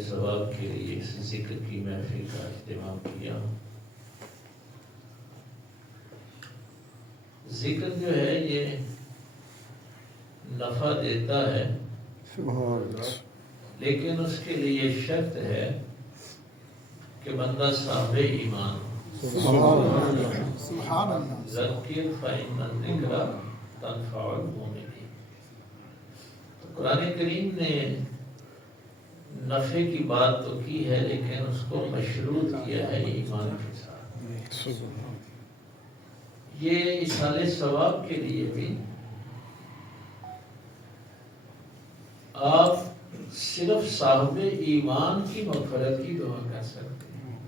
ثواب کے لیے اس ذکر کی محفل کا اہتمام کیا. ذکر جو ہے یہ نفع دیتا ہے، لیکن اس کے لیے شرط ہے کہ بندہ صاحب ایمان ہو. ذکر فإن الذکر تنفع المؤمنین. قرآن کریم نے نفع کی بات تو کی ہے، لیکن اس کو مشروط کیا ہے ایمان کے ساتھ. یہ ایصال ثواب کے لیے بھی آپ صرف صاحب ایمان کی مغفرت کی دعا کر سکتے ہیں.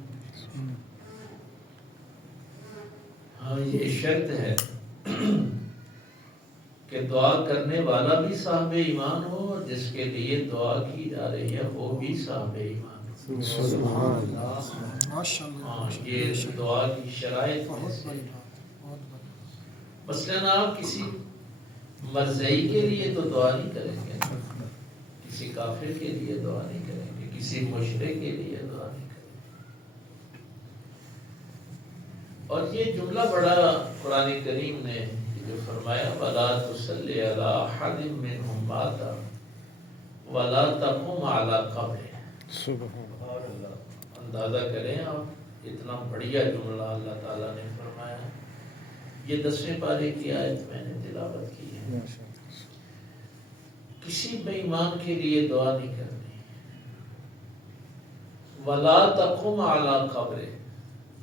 ہاں یہ شرط ہے کہ دعا کرنے والا بھی صاحب ایمان ہو اور جس کے لیے دعا کی جا رہی ہے وہ بھی صاحب ایمان ہو. سبحان اللہ. ہاں یہ دعا کی شرائط ہے. مثلاً آپ کسی مرضی کے لیے تو دعا نہیں کریں گے، کسی کافر کے لیے دعا نہیں کریں گے، کسی مشرک کے لیے دعا نہیں کریں گے. اور یہ جملہ بڑا قرآن کریم نے جو فرمایا وَلَا تُصَلِّ عَلَىٰ أَحَدٍ مِّنْهُمْ مَاتَ وَلَا تَقُمْ عَلَىٰ قَبْرِهِ. اندازہ کریں آپ، اتنا بڑھیا جملہ اللہ تعالیٰ نے فرمایا. یہ 10ویں پارے کی آیت میں نے تلاوت کی ہے. کسی بے ایمان کے لیے دعا نہیں کرنی. وَلَا تَقُمْ عَلَىٰ قَبْرِهِ،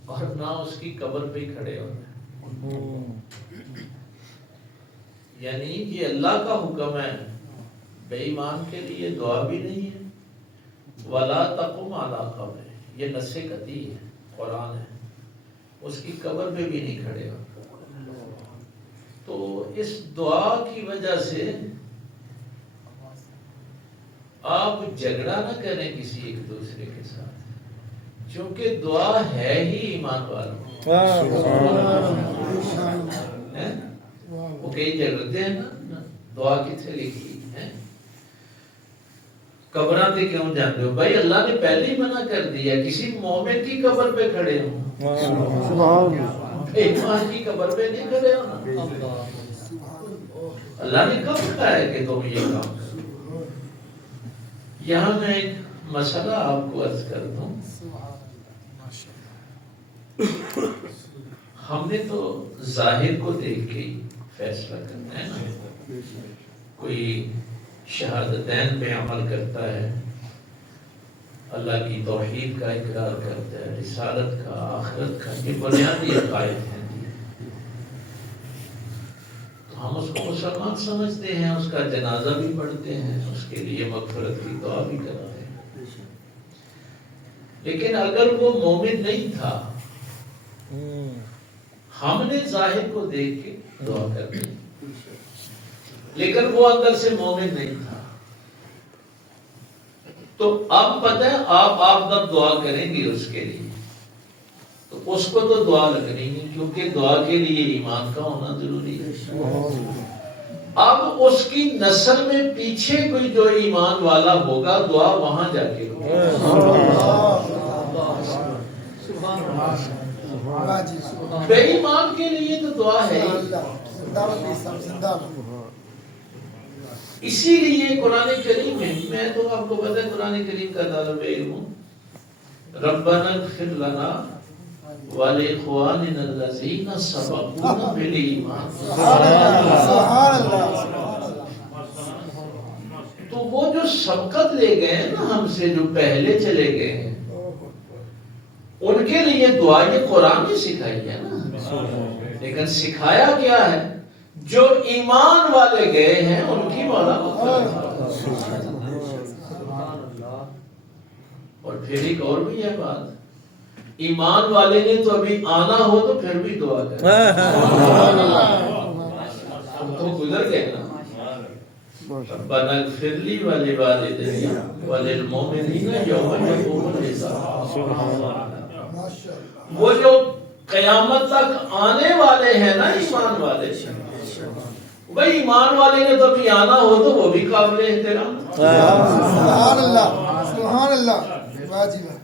اور نہ اس کی قبر پہ کھڑے ہونا. یعنی یہ اللہ کا حکم ہے، بے ایمان کے لیے دعا بھی نہیں ہے. وَلَا تَقُمْ عَلَىٰ قَبْرِهِ، یہ نص قطعی ہے، قرآن ہے. اس کی قبر پہ بھی نہیں کھڑے ہو. تو اس دعا کی وجہ سے آپ جھگڑا نہ کریں کسی ایک دوسرے کے ساتھ، کیونکہ دعا ہے ہی ایمان والوں. وہ کئی جھگڑتے ہیں نا، دعا کتنے لکھی ہے، قبراں تے کیوں جاتے ہو؟ بھائی اللہ نے پہلے ہی منع کر دیا کسی مومن کی قبر پہ کھڑے ہوں. ایمان کی قبر پہ نہیں کھڑے ہونا. اللہ نے کب کہا ہے کہ تم یہ کام کرو؟ یہاں میں ایک مسئلہ آپ کو عرض کر دوں. ہم نے تو ظاہر کو دیکھ کے ہی فیصلہ کرنا ہے نا. کوئی شہادتین پہ عمل کرتا ہے، اللہ کی توحید کا اقرار کرتا ہے، رسالت کا، آخرت کا، یہ بنیادی عقائد ہیں. تو ہم اس کو مسلمان سمجھتے ہیں، اس کا جنازہ بھی پڑھتے ہیں، اس کے لیے مغفرت کی دعا بھی کرتے ہیں. لیکن اگر وہ مومن نہیں تھا، ہم نے ظاہر کو دیکھ کے دعا کر دی، لیکن وہ اندر سے مومن نہیں تھا، تو اب پتہ ہے آپ جب دعا کریں گے اس کے لیے تو اس کو تو دعا لگنی ہے، کیونکہ دعا کے لیے ایمان کا ہونا ضروری ہے. اب اس کی نسل میں پیچھے کوئی جو ایمان والا ہوگا، دعا وہاں جا کے بے ایمان کے لیے تو دعا ہے. اسی لیے قرآن کریم میں تو آپ کو پتہ ہے قرآن کریم کا طالب علم ہوں. ربنا اغفر لنا وَلِإِخْوَانِنَا الَّذِينَ سَبَقُونَا بِالْإِيمَانِ. تو وہ جو سبقت لے گئے ہیں نا ہم سے، جو پہلے چلے گئے ہیں، ان کے لیے دعا یہ قرآن نے سکھائی ہے نا. لیکن سکھایا کیا ہے؟ جو ایمان والے گئے ہیں ان کی مولا مغفرت. اور پھر ایک اور بھی ہے بات، ایمان والے نے تو ابھی آنا ہو تو پھر بھی دعا کریں. ہم تو گزر گئے نا. ربنا اغفر لی ولوالدی وللمؤمنین یوم یقوم الحساب. وہ جو قیامت تک آنے والے ہیں نا ایمان والے، بھائی ایمان والے نے تو ابھی آنا ہو تو وہ بھی قابل احترام. سبحان اللہ. سبحان اللہ، واہ جی واہ۔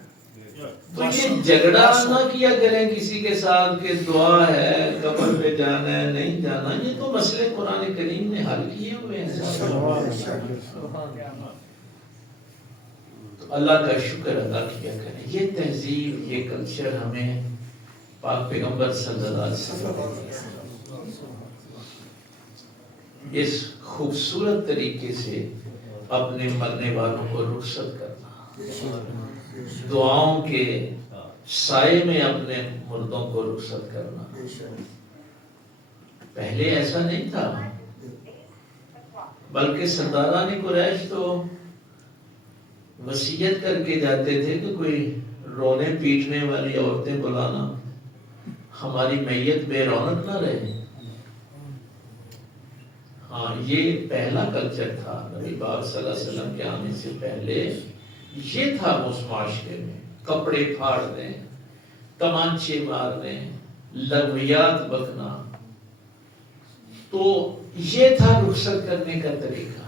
تو یہ جھگڑا نہ کیا کریں کسی کے ساتھ کہ دعا ہے، قبر پہ جانا ہے نہیں جانا، یہ تو مسئلے قرآن کریم نے حل کیے ہوئے ہیں۔ تو اللہ کا شکر ادا کیا کریں۔ یہ تہذیب، یہ کلچر ہمیں پاک پیغمبر صلی اللہ علیہ وسلم اس خوبصورت طریقے سے اپنے مرنے والوں کو رخصت کرنا، دعاؤں کے سائے میں اپنے مردوں کو رخصت کرنا۔ پہلے ایسا نہیں تھا، بلکہ سرداران قریش تو وصیت کر کے جاتے تھے کہ کوئی رونے پیٹنے والی عورتیں بلانا، ہماری میت بے رونق نہ رہے۔ ہاں، یہ پہلا کلچر تھا نبی پاک صلی اللہ علیہ وسلم کے آنے سے پہلے، یہ تھا اس معاشرے میں۔ کپڑے پھاڑ دیں، تمانچے مار دیں، لغویات بکنا، تو یہ تھا رخصت کرنے کا طریقہ۔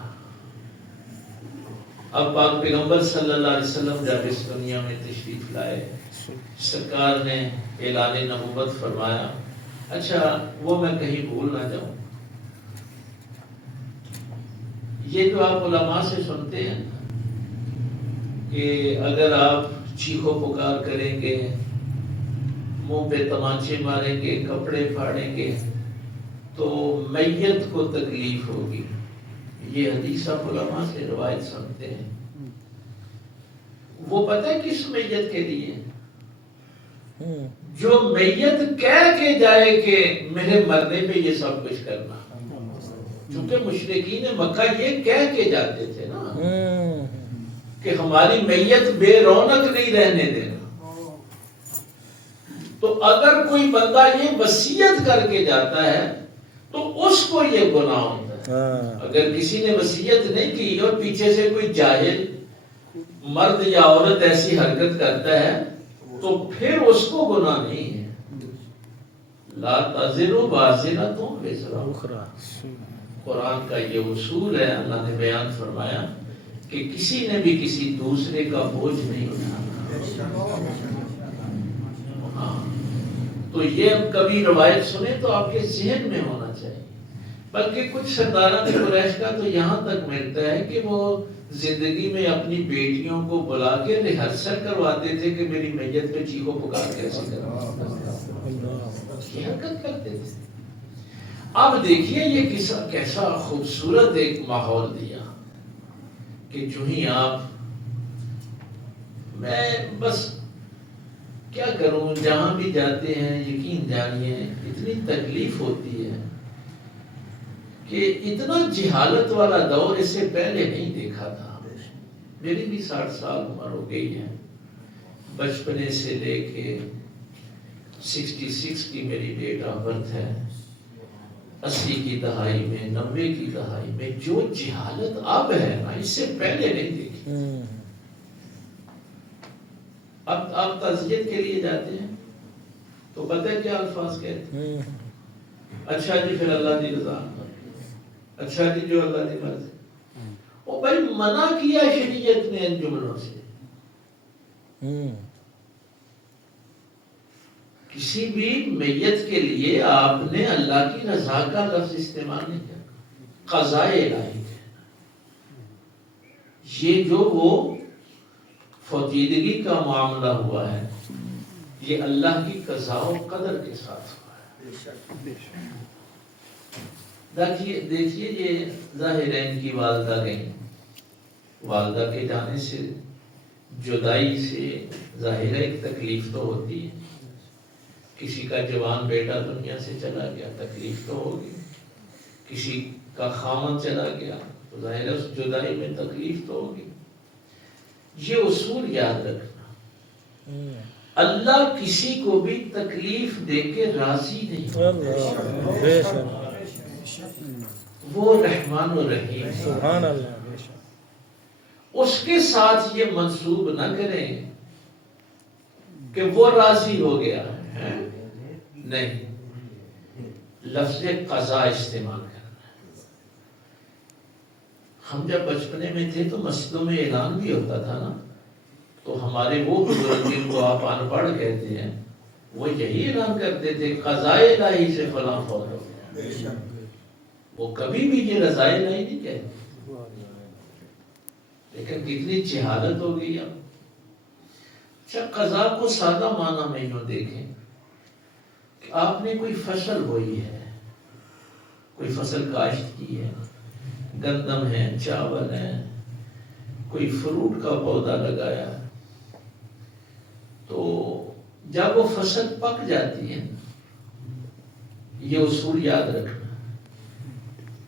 اب پاک پیغمبر صلی اللہ علیہ وسلم جب اس دنیا میں تشریف لائے، سرکار نے اعلان نبوت فرمایا۔ اچھا، وہ میں کہیں بھول نہ جاؤں، یہ جو آپ علماء سے سنتے ہیں کہ اگر آپ چیخو پکار کریں گے، منہ پہ تمانچے ماریں گے، کپڑے پھاڑیں گے تو میت کو تکلیف ہوگی، یہ حدیث آپ علماء سے روایت سنتے ہیں۔ وہ پتہ ہے کس میت کے لیے؟ جو میت کہہ کے جائے کہ میرے مرنے پہ یہ سب کچھ کرنا، چونکہ مشرکین مکہ یہ کہہ کے جاتے تھے نا کہ ہماری میت بے رونق نہیں رہنے دینا۔ تو اگر کوئی بندہ یہ وصیت کر کے جاتا ہے تو اس کو یہ گناہ ہوتا ہے۔ اگر کسی نے وصیت نہیں کی اور پیچھے سے کوئی جاہل مرد یا عورت ایسی حرکت کرتا ہے تو پھر اس کو گناہ نہیں ہے۔ لا تزر وازرۃ وزر اخری، قرآن کا یہ اصول ہے۔ اللہ نے بیان فرمایا کہ کسی نے بھی کسی دوسرے کا بوجھ نہیں اٹھانا۔ ہاں، تو یہ اب کبھی روایت سنیں تو آپ کے ذہن میں ہونا چاہیے۔ بلکہ کچھ سرداران قریش کا تو یہاں تک ملتا ہے کہ وہ زندگی میں اپنی بیٹیوں کو بلا کے ریہرسل کرواتے تھے کہ میری میت پہ چیخو پکار کیسے کرنا، یہ حرکت کرتے تھے۔ اب دیکھیے یہ کیسا خوبصورت ایک ماحول دیا کہ جو ہی آپ، میں بس کیا کروں، جہاں بھی جاتے ہیں یقین جانیے اتنی تکلیف ہوتی ہے کہ اتنا جہالت والا دور اس سے پہلے نہیں دیکھا تھا۔ میری بھی 60 سال عمر ہو گئی ہے، بچپنے سے لے کے 66 کی میری ڈیٹ آف برتھ ہے۔ 80 کی دہائی میں، 90 کی دہائی میں جو جہالت اب ہے نا، اس سے پہلے نہیں دیکھی۔ اب آپ تعزیت کے لیے جاتے ہیں تو پتہ ہے کیا الفاظ کہتے ہیں؟ اچھا جی، پھر اللہ کی رضا، اچھا جی جو اللہ کی مرضی۔ وہ بھائی منع کیا شریعت نے ان جملوں سے۔ کسی بھی میت کے لیے آپ نے اللہ کی رضا کا لفظ استعمال نہیں کیا، قضاء الہی ہے۔ یہ جو وہ فوتیدگی کا معاملہ ہوا ہے، یہ اللہ کی قضاء و قدر کے ساتھ ہوا ہے۔ دیکھیے یہ ظاہر ہے ان کی والدہ گئی، والدہ کے جانے سے، جدائی سے ظاہر ہے ایک تکلیف تو ہوتی ہے۔ کسی کا جوان بیٹا دنیا سے چلا گیا، تکلیف تو ہوگی۔ کسی کا خامن چلا گیا تو ظاہر ہے اس جدائی میں تکلیف تو ہوگی۔ یہ اصول یاد رکھنا، اللہ کسی کو بھی تکلیف دے کے راضی نہیں ہوتا، وہ رحمان و رحیم، سبحان اللہ۔ اس کے ساتھ یہ منسوب نہ کریں کہ وہ راضی ہو گیا ہے، نہیں، لفظ قضاء استعمال کرنا ہے۔ ہم جب بچپنے میں تھے تو مسجدوں میں اعلان بھی ہوتا تھا نا ہمارے وہ بزرگ جن کو آپ ان پڑھ کہتے ہیں وہ یہی اعلان کرتے تھے قضائے الہی سے فلاں فوت ہو گیا. وہ کبھی بھی یہ رضائے الہی نہیں کہتے. لیکن کتنی جہالت ہو گئی اب. اچھا قضا کو سادہ معنی میں یوں دیکھیں کہ آپ نے کوئی فصل بوئی ہے, کوئی فصل کاشت کی ہے, گندم ہے, چاول ہے, کوئی فروٹ کا پودا لگایا, تو جب وہ فصل پک جاتی ہے, یہ اصول یاد رکھنا,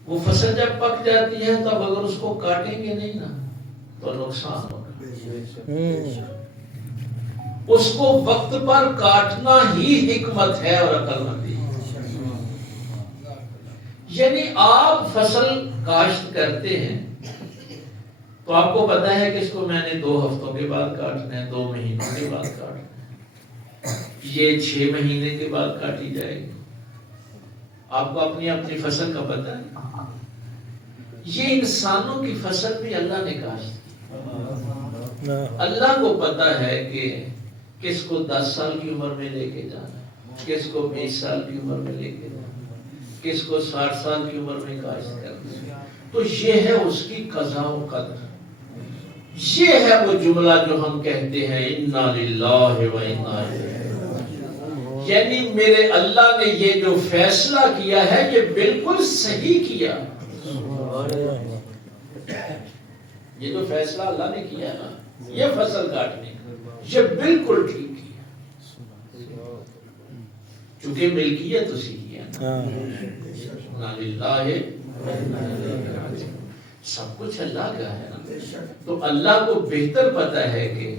وہ فصل جب پک جاتی ہے تب اگر اس کو کاٹیں گے نہیں نا تو نقصان ہوگا. اس کو وقت پر کاٹنا ہی حکمت ہے اور عقل مندی. یعنی آپ فصل کاشت کرتے ہیں تو آپ کو پتا ہے کہ اس کو میں نے 2 ہفتوں کے بعد کاٹنا ہے, 2 مہینوں کے بعد کاٹنا ہے, یہ 6 مہینے کے بعد کاٹی جائے گی. آپ کو اپنی اپنی فصل کا پتہ ہے. یہ انسانوں کی فصل بھی اللہ نے کاشت کی. اللہ کو پتا ہے کہ کس کو 10 سال کی عمر میں لے کے جانا ہے, کس کو 20 سال کی عمر میں لے کے جانا ہے, کس کو 60 سال کی عمر میں کاشت کرنا ہے. تو یہ ہے اس کی قضا و قدر. یہ ہے وہ جملہ جو ہم کہتے ہیں انا للہ و انا الیہ راجعون. یعنی میرے اللہ نے یہ جو فیصلہ کیا ہے یہ بالکل صحیح کیا. یہ جو فیصلہ اللہ نے کیا نا, یہ فصل کاٹنے کا, یہ بالکل ٹھیک کیا, چونکہ ملکیت اسی کی ہے نا. انا للہ و انا الیہ راجعون. سب کچھ اللہ کا ہے نا, تو اللہ کو بہتر پتا ہے کہ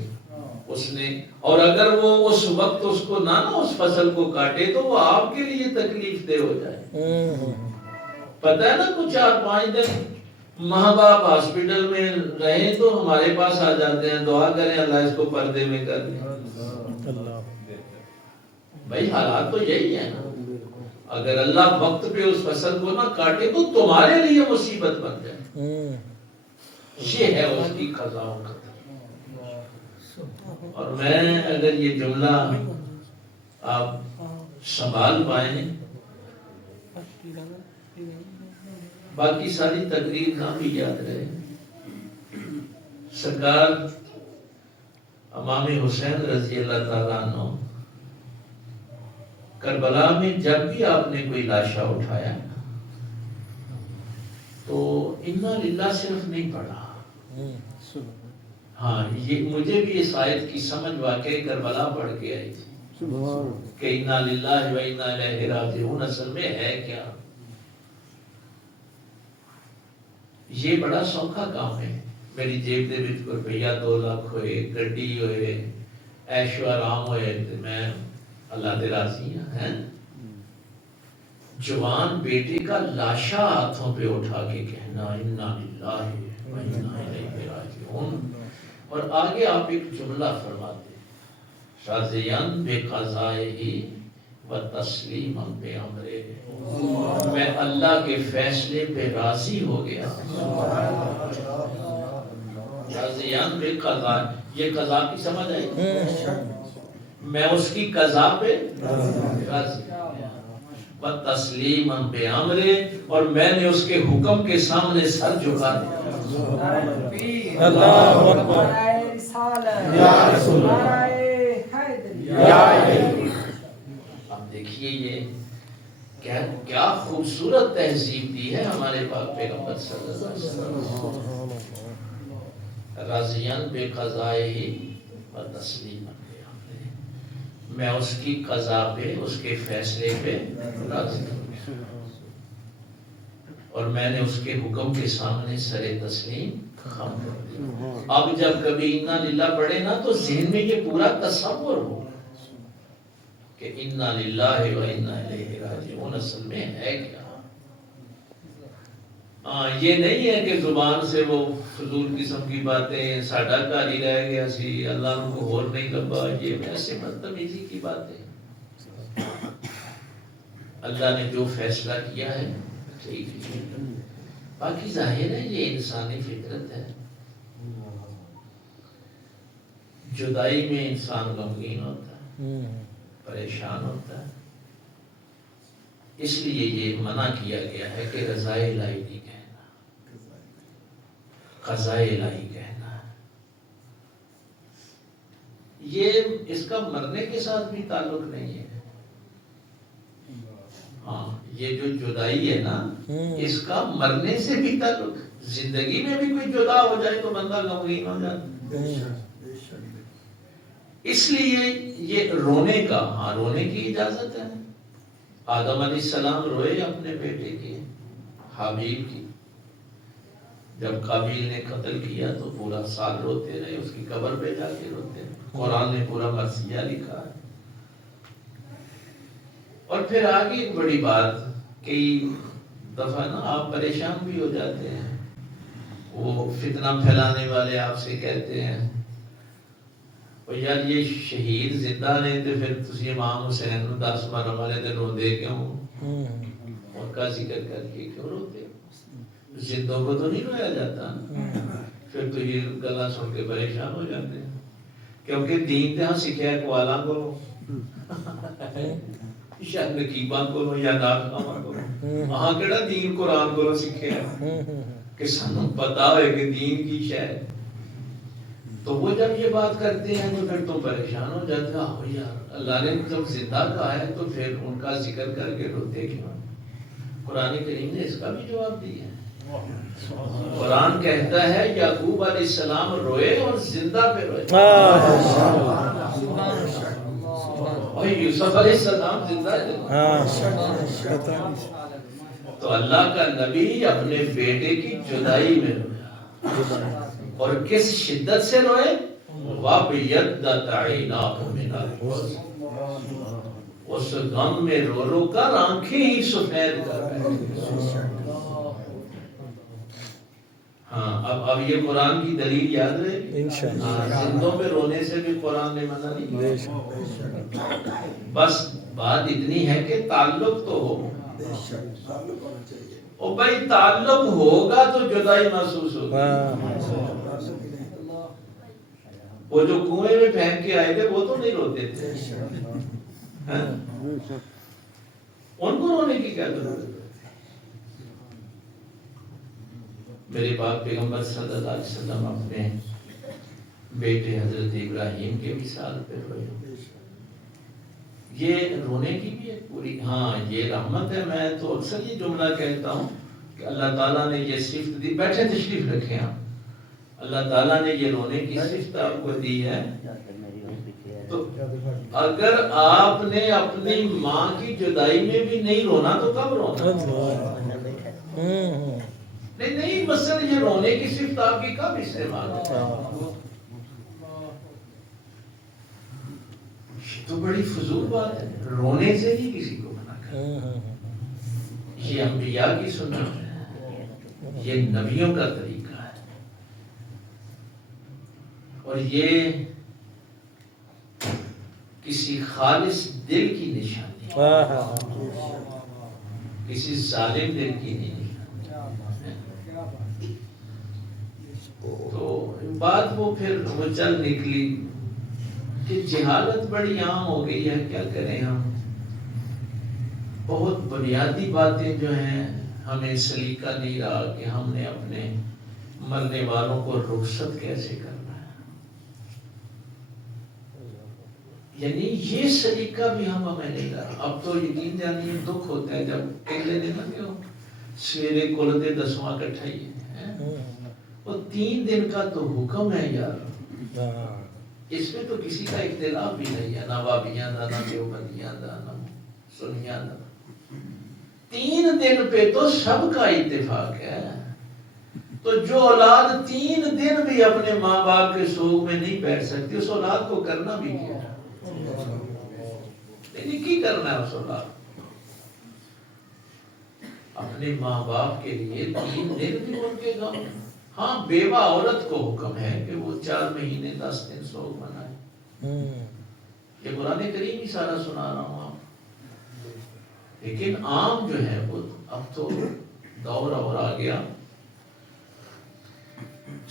اس نے, اور اگر وہ اس وقت اس کو نہ اس فصل کو کاٹے تو وہ آپ کے لیے تکلیف دہ ہو جائے. پتہ ہے نا تو 4-5 دن ماں باپ ہاسپٹل میں رہیں تو ہمارے پاس آ جاتے ہیں, دعا کریں اللہ اس کو پردے میں کر دے. بھائی حالات تو یہی ہے نا. اگر اللہ وقت پہ اس فصل کو نہ کاٹے تو تمہارے لیے مصیبت بن جائے. یہ ہے اس کی قضا و قدر. اور میں اگر یہ جملہ آپ سنبھال پائیں, باقی ساری تقریر نہ بھی یاد رہے. سرکار امام حسین رضی اللہ تعالیٰ عنہ کربلا میں جب بھی آپ نے کوئی لاشا اٹھایا تو انا للہ صرف نہیں پڑھا. ہاں, یہ مجھے بھی اس آیت کی سمجھ واقعی کربلا پڑھ کے آئی تھی کہ انا للہ و انا الیہ راجعون اصل میں ہے کیا. یہ بڑا سوکھا کام ہے. میری جیب دے وچ کوئی روپیہ 2 لاکھ ہوئے, گڈی ہوئے, عیش و آرام ہوئے, میں اللہ دے راضی ہیں. جوان بیٹے کا لاشا ہاتھوں پہ اٹھا کے کہنا انا للہ و انا الیہ راجعون. اور آگے آپ ایک جملہ فرماتے راضیان بے قضائہ و تسلیما بے امرہ. میں اللہ کے فیصلے پہ راضی ہو گیا. راضیان بے قضاء, یہ قضا کی سمجھ آئی. میں اس کی قضا پہ راضی و تسلیما بے امرہ, اور میں نے اس کے حکم کے سامنے سر جھکا دیا. اللہ اکبر یا رسول اللہ. اب دیکھیے یہ کیا خوبصورت تہذیب دی ہے ہمارے پاک پیغمبر صلی اللہ علیہ وسلم. راضیان بے قضائہ و تسلیما بے امرہ, میں اس کی قضا پہ, اس کے فیصلے پہ راضی ہوں, اور میں نے اس کے حکم کے سامنے سر تسلیم خم کر دیا. اب جب کبھی انا للہ پڑھے نا تو ذہن میں یہ پورا تصور ہو کہ انا للہ و انا الیہ راجعون اصل میں ہے کیا. یہ نہیں ہے کہ زبان سے وہ فضول قسم کی باتیں, ساڈا گھر ہی رہ گیا سی, اللہ کو ہور نہیں لبا, یہ ایسے بدتمیزی کی باتیں. اللہ نے جو فیصلہ کیا ہے ٹھیک ہے. باقی ظاہر ہے یہ انسانی فطرت ہے. جدائی میں انسان غمگین ہوتا ہے، پریشان ہوتا ہے، اس لیے یہ منع کیا گیا ہے کہ رضائے الہی نہیں کہنا، قضائے الہی کہنا ہے۔ یہ اس کا مرنے کے ساتھ بھی تعلق نہیں ہے، ہاں یہ جو جدائی ہے نا اس کا مرنے سے بھی تعلق، زندگی میں بھی کوئی جدا ہو جائے تو بندہ غمگین ہو جاتا ہے، اس لیے یہ رونے کا، ہاں رونے کی اجازت ہے۔ آدم علیہ السلام روئے اپنے بیٹے کی، حابیل کی، جب قابیل نے قتل کیا تو پورا سال روتے رہے، اس کی قبر پہ جا کے روتے رہے، قرآن نے پورا مرثیہ لکھا ہے۔ اور پھر آگے ایک بڑی بات، کئی دفعہ نا آپ پریشان بھی ہو جاتے ہیں، وہ فتنہ پھیلانے والے آپ سے کہتے ہیں یار یہ شہید زندہ نے تو پھر تسی امام حسین 10 مارا والے دن روندے کیوں، ان کا ذکر کر کے کیوں روتے ہو؟ زندوں کو تو نہیں رویا جاتا، پھر تو یہ گلا سن کے پریشان ہو جاتے ہیں، کیونکہ دین تے ہاں سکھیا کوالاں کو یا نقیباں کو یا ناخواں کو، ہاں کیڑا دین قرآن کو سکھیا کہ سانوں پتا ہے کہ دین کی شے ہے۔ تو وہ جب یہ بات کرتے ہیں تو پھر تم پریشان ہو جاتے ہو، یار اللہ نے جب زندہ کہا ہے تو پھر ان کا ذکر کر کے روتے کیوں؟ قرآن کریم نے اس کا بھی جواب دیا ہے، قرآن کہتا ہے یعقوب علیہ السلام روئے اور زندہ پہ روئے، اور یوسف علیہ السلام زندہ ہے، تو اللہ کا نبی اپنے بیٹے کی جدائی میں رویا، اور کس شدت سے روئے؟ وَبِيَدَّتْ عَيْنَاهُ مِنَ الْحُزْنِ، اس غم میں رو رو کر آنکھیں ہی سفید کر رہے۔ ہاں اب یہ قرآن کی دلیل یاد رہے، زندوں پہ رونے سے بھی قرآن نے منع نہیں کیا، بس بات اتنی ہے کہ تعلق تو ہو، اور بھائی تعلق ہوگا تو جدائی محسوس ہوگی۔ وہ جو کنویں میں پھینک کے آئے تھے وہ تو نہیں روتے تھے، ان کو رونے کی کیا ضرورت ہے؟ میرے پاک پیغمبر صلی اللہ علیہ وسلم اپنے بیٹے حضرت ابراہیم کے وصال پہ روئے، یہ رونے کی بھی ایک پوری، ہاں یہ رحمت ہے۔ میں تو اکثر یہ جملہ کہتا ہوں کہ اللہ تعالیٰ نے یہ صفت دی، بیٹھے تشریف رکھیں آپ، اللہ تعالیٰ نے یہ رونے کی صفت آپ کو دی ہے، تو اگر آپ نے اپنی ماں کی جدائی میں بھی نہیں رونا تو کب رونا؟ نہیں مثلا یہ رونے کی صفت آپ کی کب استعمال ہے؟ تو بڑی فضول بات ہے، رونے سے ہی کسی کو منع کرنا، یہ انبیاء کی سنت ہے، یہ نبیوں کا طریقہ ہے، اور یہ کسی خالص دل کی نشانی ہے، کسی ظالم دل کی نہیں نشانی۔ تو بات وہ پھر وہ چل نکلی کہ جہالت بڑی عام ہو گئی ہے، کیا کریں ہم، بہت بنیادی باتیں جو ہیں ہمیں سلیقہ نہیں رہا کہ ہم نے اپنے مرنے والوں کو رخصت کیسے کرنا ہے، یعنی یہ سلیقہ بھی ہمیں نہیں رہا۔ اب تو یقین جانیے دکھ ہوتا ہے جب کہتے ہیں نا کہ سویرے کل دے 10واں کٹھا ہی ہے، وہ 3 دن کا تو حکم ہے یار، اس میں تو کسی کا اختلاف بھی نہیں ہے، نہ وابیاں دا، نہ دیوبندیاں دا، نہ سنیاں دا، 3 دن پہ تو سب کا اتفاق ہے۔ تو جو اولاد 3 دن بھی اپنے ماں باپ کے سوگ میں نہیں بیٹھ سکتی، اس اولاد کو کرنا بھی کیا ہے؟ لیکن کی کرنا ہے اس اولاد کو؟ اپنے ماں باپ کے لیے 3 دن بھی ان کے غم۔ ہاں بیوہ عورت کو حکم ہے کہ وہ 4 مہینے 10 دن سوگ منائے، یہ قرآن کریم ہی سارا سنا رہا ہوں آپ، لیکن عام جو ہے وہ اب تو دور اور آ گیا،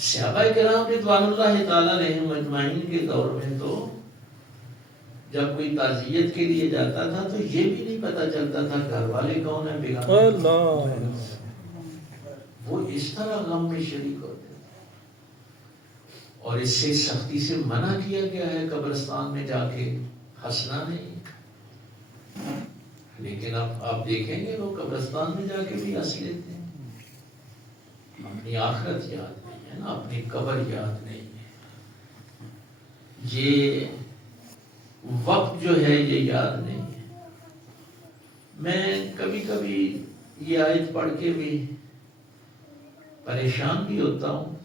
صحابہ کرام رضوان اللہ تعالیٰ علیہم اجمعین کے دور میں تو جب کوئی تعزیت کے لیے جاتا تھا تو یہ بھی نہیں پتا چلتا تھا گھر والے کون ہیں بیگم، وہ اس طرح غم میں شریک ہوتے تھے۔ اور اس سے سختی سے منع کیا گیا ہے قبرستان میں جا کے ہنسنا نہیں، لیکن اب آپ دیکھیں گے لوگ قبرستان میں جا کے بھی ہنس لیتے ہیں۔ اپنی آخرت یاد نہیں ہے نا، اپنی قبر یاد نہیں ہے، یہ وقت جو ہے یہ یاد نہیں ہے۔ میں کبھی کبھی یہ آیت پڑھ کے بھی پریشان بھی ہوتا ہوں۔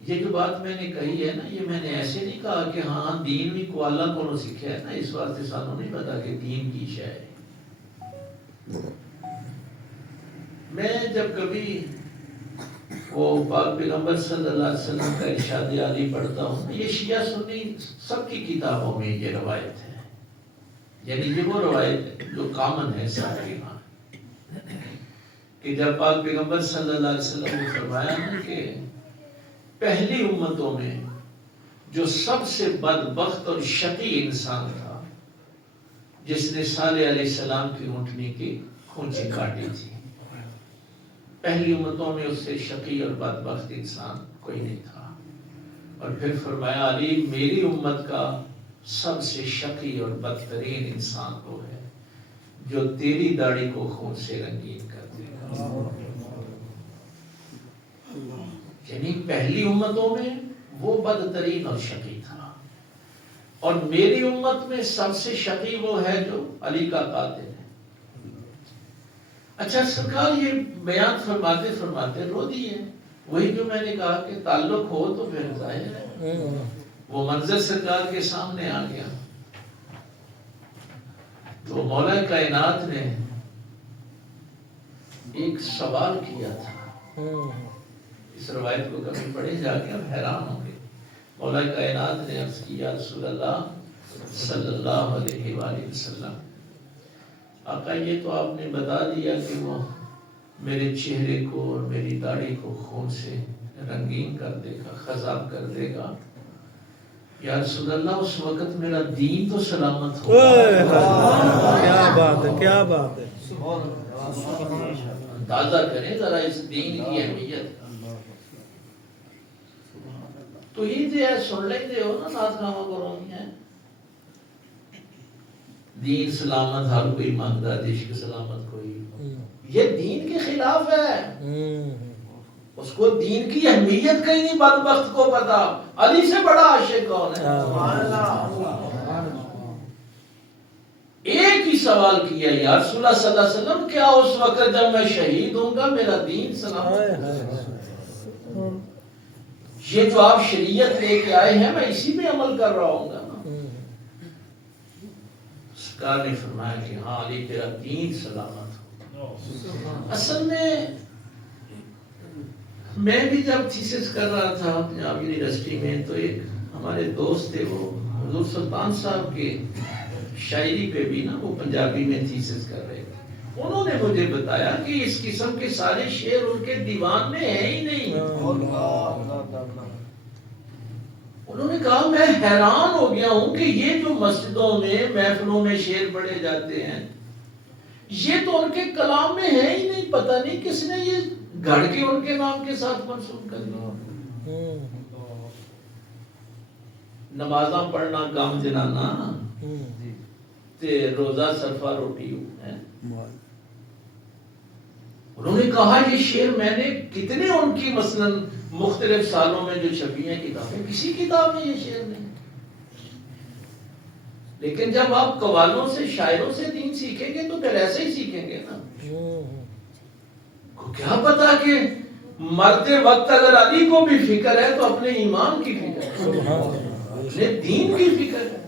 یہ جو بات میں نے کہی ہے نا، یہ میں نے ایسے نہیں کہا کہ ہاں دین بھی کو اللہ کو سیکھا ہے نا، اس واسطے سانوں نہیں پتا کہ دین کی شے ہے۔ میں جب کبھی وہ پاک پیغمبر صلی اللہ علیہ وسلم کا ارشاد عالی پڑھتا ہوں، یہ شیعہ سنی سب کی کتابوں میں یہ روایت ہے، یعنی یہ وہ روایت ہے جو کامن ہے سارے یہاں، کہ جب پاک پیغمبر صلی اللہ علیہ وسلم نے فرمایا نا کہ پہلی امتوں میں جو سب سے بدبخت اور شقی انسان تھا، جس نے صالح علیہ السلام کی اونٹنی کی کھونچی کاٹی تھی، پہلی امتوں میں اس سے شقی اور بدبخت انسان کوئی نہیں تھا۔ اور پھر فرمایا علی میری امت کا سب سے شقی اور بدترین انسان وہ ہے جو تیری داڑھی کو خون سے رنگین کر دے گا۔ یعنی پہلی امتوں میں وہ بدترین اور شقی تھا، اور میری امت میں سب سے شقی وہ ہے جو علی کا قاتل ہے۔ اچھا سرکار یہ بیان فرماتے فرماتے رو دیے، وہی جو میں نے کہا کہ تعلق ہو تو پھر ظاہر ہے وہ منظر سرکار کے سامنے آ گیا۔ تو مولا کائنات نے ایک سوال کیا تھا، اس روایت کو کبھی پڑھے جا کے آپ حیران ہوں گے۔ مولا کائنات نے عرض کیا رسول اللہ صلی اللہ علیہ وآلہ وسلم، آقا یہ تو آپ نے بتا دیا کہ وہ میرے چہرے کو اور میری داڑھی کو خون سے رنگین کر دے گا، خضاب کر دے گا، یا رسول اللہ اس وقت میرا دین تو سلامت ہوگا۔ کیا بات ہے، کیا بات ہے، اندازہ کریں ذرا اس دین کی اہمیت۔ تو یہ جو ہے سن لیں دے ہو نا ناز خامہ کرونی ہے، دین سلامت ہر کوئی مانگتا، عشق سلامت کوئی، یہ دین کے خلاف ہے۔ اس کو دین کی اہمیت کہیں نہیں بدبخت کو پتا۔ علی سے بڑا عاشق کون ہے؟ ایک ہی سوال کیا، یا رسول اللہ صلی اللہ علیہ وسلم کیا اس وقت جب میں شہید ہوں گا میرا دین سلامت ہوگا؟ یہ جو آپ شریعت لے کے آئے ہیں میں اسی میں عمل کر رہا ہوں گا۔ سرکار نے فرمایا کہ ہاں علی تیرا دین سلامت ہو۔ اصل میں بھی جب تھیسس کر رہا تھا پنجاب یونیورسٹی میں تو ایک ہمارے دوست تھے، وہ حضور سلطان صاحب کے شاعری پہ بھی نا وہ پنجابی میں تھیسس کر رہے تھے۔ انہوں نے مجھے بتایا کہ اس قسم کے سارے شعر ان کے دیوان میں ہیں ہی نہیں۔ انہوں نے کہا میں حیران ہو گیا ہوں کہ یہ جو مسجدوں میں محفلوں میں شعر پڑھے جاتے ہیں یہ تو ان کے کلام میں ہے ہی نہیں، پتہ نہیں کس نے یہ گھڑ کے ان کے نام کے ساتھ منسوب کر دیا۔ نمازاں پڑھنا کام جنانا تے روزہ صرفہ روٹی ہے۔ انہوں نے کہا یہ شعر میں نے کتنے ان کی مثلا مختلف سالوں میں جو چھپی ہیں کتابیں، کسی کتاب میں یہ شعر نہیں۔ لیکن جب آپ قوالوں سے شاعروں سے دین سیکھیں گے تو پھر ایسے ہی سیکھیں گے نا۔ کو کیا پتا کہ مرتے وقت اگر علی کو بھی فکر ہے تو اپنے ایمان کی فکر ہے، اپنے دین کی فکر ہے۔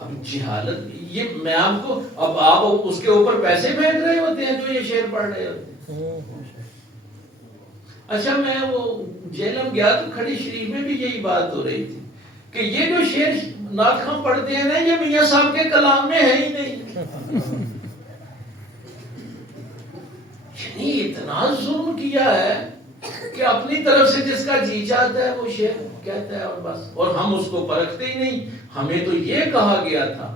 اب جہالت یہ میں آپ کو اب آپ اس کے اوپر پیسے بھیج رہے ہوتے ہیں جو یہ شعر پڑھ رہے ہوتے ہیں۔ اچھا میں وہ جیلم گیا تو کھڑی شریف میں بھی یہی بات ہو رہی تھی کہ یہ جو شعر نعت خواں پڑھتے ہیں نا یہ میاں صاحب کے کلام میں ہے ہی نہیں۔ اتنا ظلم کیا ہے کہ اپنی طرف سے جس کا جی چاہتا ہے وہ شعر کہتا ہے اور بس، اور ہم اس کو پرکھتے ہی نہیں. ہمیں تو یہ کہا گیا تھا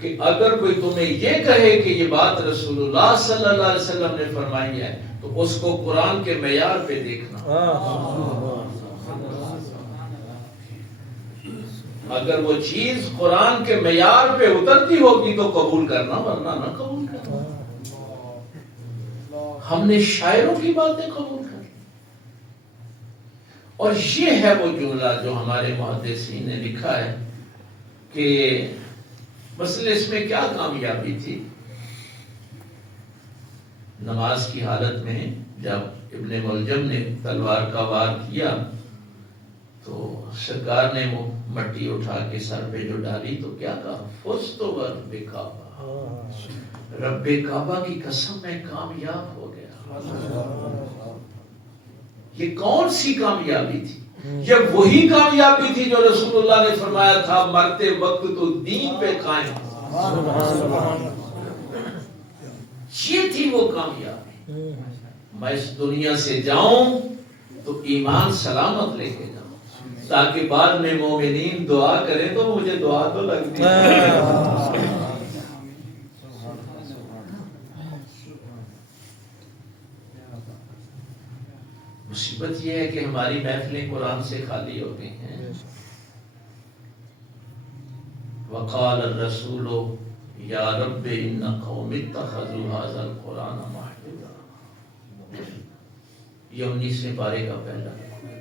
کہ اگر کوئی تمہیں یہ کہے کہ یہ بات رسول اللہ صلی اللہ علیہ وسلم نے فرمائی ہے تو اس کو قرآن کے معیار پہ دیکھنا. اگر وہ چیز قرآن کے معیار پہ اترتی ہوگی تو قبول کرنا، ورنہ نہ قبول کرنا. ہم نے شاعروں کی باتیں قبول کر لی. اور یہ ہے وہ جملہ جو ہمارے محدثین نے لکھا ہے کہ مثلا اس میں کیا کامیابی تھی. نماز کی حالت میں جب ابن ملجم نے تلوار کا وار کیا تو سرکار نے وہ مٹی اٹھا کے سر پہ جو ڈالی تو کیا کہا، فزت برب کعبہ، رب کعبہ کی قسم میں کامیاب ہو گیا. یہ کون سی کامیابی تھی؟ یہ وہی کامیابی تھی جو رسول اللہ نے فرمایا تھا مرتے وقت تو دین پہ قائم. یہ تھی وہ کامیابی. میں اس دنیا سے جاؤں تو ایمان سلامت لے کے جاؤں تاکہ بعد میں مومنین دعا کریں تو مجھے دعا تو لگتی ہے. مصیبت یہ ہے کہ ہماری محفلیں قرآن سے خالی ہو گئی ہیں. وقال الرسول یا رب ان قوم اتخذوا هذا القرآن محجورا. یہ 19ویں پارے کا پہلا.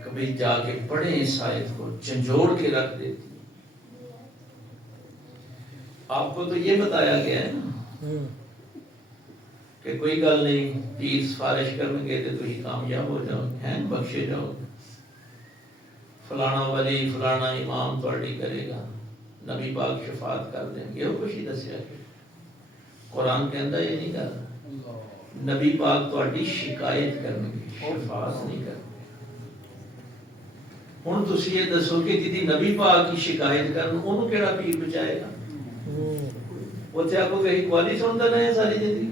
کبھی جا کے پڑھیں اس آیت کو، جھنجھوڑ کے رکھ دیتی. آپ کو تو یہ بتایا گیا ہے نا کہ کوئی گل نہیں، پیر سفارش کریں گے تو ہی کامیاب ہو جاؤ گے، ہیں بخشے جاؤ گے. فلانا ولی فلانا امام تواڈی کرے گا، نبی پاک شفاعت کر دیں گے. وہ خوشی دسیا کہ قرآن کے اندر یہ نہیں کر، نبی پاک تواڈی شکایت کریں گے، شفاعت نہیں کریں گے. ہن تسی یہ دسو کہ جدی نبی پاک کی شکایت کرن انہوں کیڑا پیر بچائے گا؟ وہ تے آپ کو کہیں قوالی سنتا رہے ساری زندگی.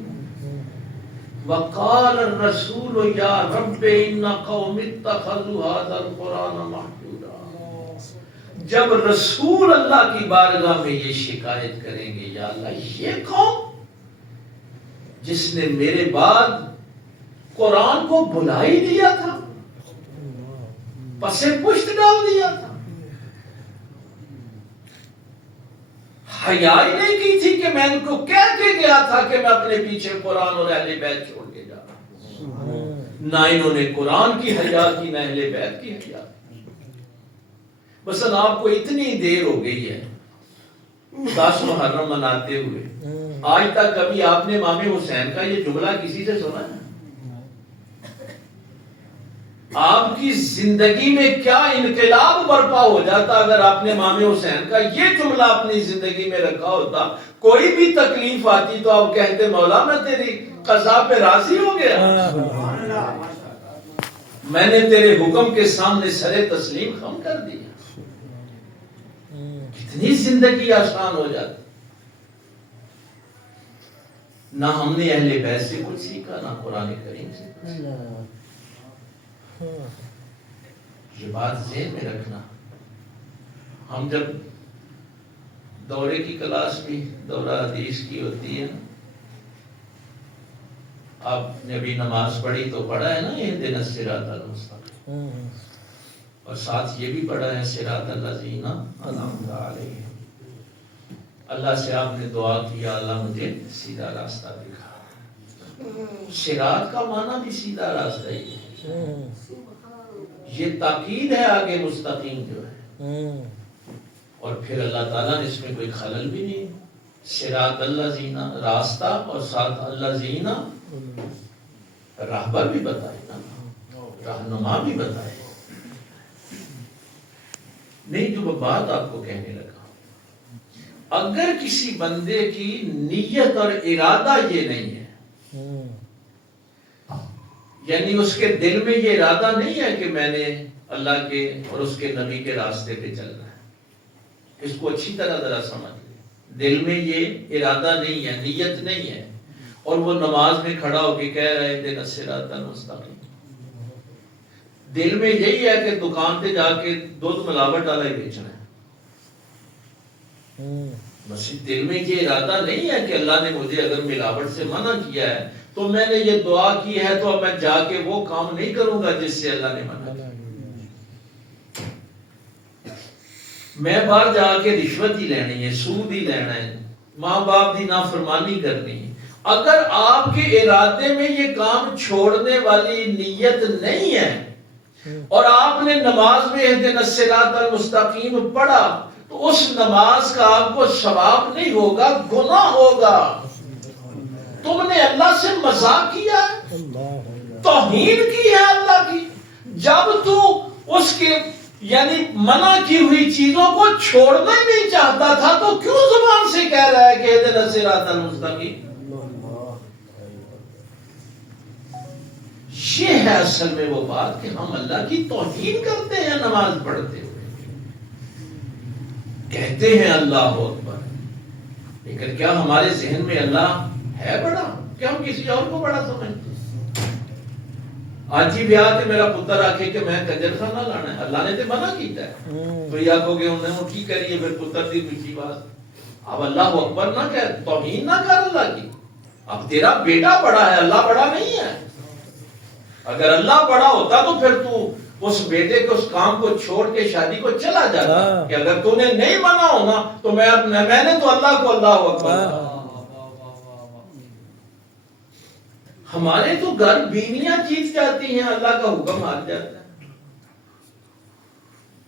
وقال الرسول یا رب ان قوم اتخذوا هذا القرآن محجورا. جب رسول اللہ کی بارگاہ میں یہ شکایت کریں گے، یا اللہ یہ قوم جس نے میرے بعد قرآن کو بھلا ہی دیا تھا، پسے پشت ڈال دیا تھا، حیا ہی نہیں کی تھی کہ میں ان کو کہہ کے گیا تھا کہ میں اپنے پیچھے قرآن اور اہل بیت چھوڑ کے جا رہا ہوں. نہ انہوں نے قرآن کی حیا کی، نہ اہل بیت کی حیا کی. مثلا آپ کو اتنی دیر ہو گئی ہے 10 محرم مناتے ہوئے، آج تک کبھی آپ نے امام حسین کا یہ جملہ کسی سے سنا ہے؟ آپ کی زندگی میں کیا انقلاب برپا ہو جاتا اگر آپ نے امام حسین کا یہ جملہ اپنی زندگی میں رکھا ہوتا. کوئی بھی تکلیف آتی تو آپ کہتے مولا میں تیری قضا پہ راضی ہو گیا، میں نے تیرے حکم کے سامنے سر تسلیم خم کر دیا. کتنی زندگی آسان ہو جاتی. نہ ہم نے اہل بیت سے کچھ سیکھا، نہ قرآن کریم سے کچھ سیکھا. یہ بات ذہن میں رکھنا. ہم جب دورے کی کلاس بھی دورہ حدیث کی ہوتی ہے، آپ نے ابھی نماز پڑھی تو پڑھا ہے نا اہدنا الصراط المستقیم، اور ساتھ یہ بھی پڑھا ہے صراط الذین انعمت علیہم. اللہ سے آپ نے دعا کیا اللہ مجھے سیدھا راستہ دکھا. صراط کا معنی بھی سیدھا راستہ ہی ہے. یہ تاکید ہے آگے مستقیم جو ہے. اور پھر اللہ تعالیٰ نے اس میں کوئی خلل بھی نہیں. صراط الذین راستہ، اور ساتھ الذین راہبر بھی بتائے نا، رہنما بھی بتائے. نہیں جو بات آپ کو کہنے لگا، اگر کسی بندے کی نیت اور ارادہ یہ نہیں ہے، یعنی اس کے دل میں یہ ارادہ نہیں ہے کہ میں نے اللہ کے اور اس کے نبی کے راستے پہ چلنا ہے، اس کو اچھی طرح ذرا سمجھ لیں. دل میں یہ ارادہ نہیں ہے، نیت نہیں ہے، اور وہ نماز میں کھڑا ہو کے کہہ رہے تھے الصراط المستقیم، دل میں یہی ہے کہ دکان پہ جا کے دودھ ملاوٹ والا ہی بیچنا ہے، بس دل میں یہ ارادہ نہیں ہے کہ اللہ نے مجھے اگر ملاوٹ سے منع کیا ہے تو میں نے یہ دعا کی ہے تو اب میں جا کے وہ کام نہیں کروں گا جس سے اللہ نے منع کیا، میں باہر جا کے رشوت ہی لینی ہے، سود ہی لینا ہے، ماں باپ کی نافرمانی کرنی ہے۔ اگر آپ کے ارادے میں یہ کام چھوڑنے والی نیت نہیں ہے اور آپ نے نماز میں اہدنا الصراط المستقیم پڑھا تو اس نماز کا آپ کو ثواب نہیں ہوگا، گناہ ہوگا۔ تم نے اللہ سے مذاق کیا ہے، توہین کی ہے اللہ کی۔ جب تو اس کے یعنی منع کی ہوئی چیزوں کو چھوڑنا ہی نہیں چاہتا تھا تو کیوں زبان سے کہہ رہا ہے کہ اہدنا الصراط المستقیم؟ یہ ہے اصل میں وہ بات کہ ہم اللہ کی توہین کرتے ہیں نماز پڑھتے ہوئے، کہتے ہیں اللہ اکبر، لیکن کیا ہمارے ذہن میں اللہ ہے بڑا؟ کیا ہم کسی اور کو بڑا سمجھتے ہیں؟ آج ہی بیاہ کہ میرا پتر آکھے کہ میں کنجر خانہ لانا ہے، اللہ نے تو منع کیتا ہے، تو یہ آکھو گے انہیں وہ ٹھیک کریے پھر پتر دی میٹھی بات۔ اب اللہ اکبر نہ کہہ، توہین نہ کر اللہ کی۔ اب تیرا بیٹا بڑا ہے، اللہ بڑا نہیں ہے۔ اگر اللہ بڑا ہوتا تو پھر تو اس بیٹے کو اس کام کو چھوڑ کے شادی کو چلا جاتا کہ اگر تو نے نہیں منا ہونا تو میں نے تو اللہ کو اللہ اکبر۔ ہمارے تو گھر بیویاں جیت جاتی ہیں، اللہ کا حکم آ جاتا ہے،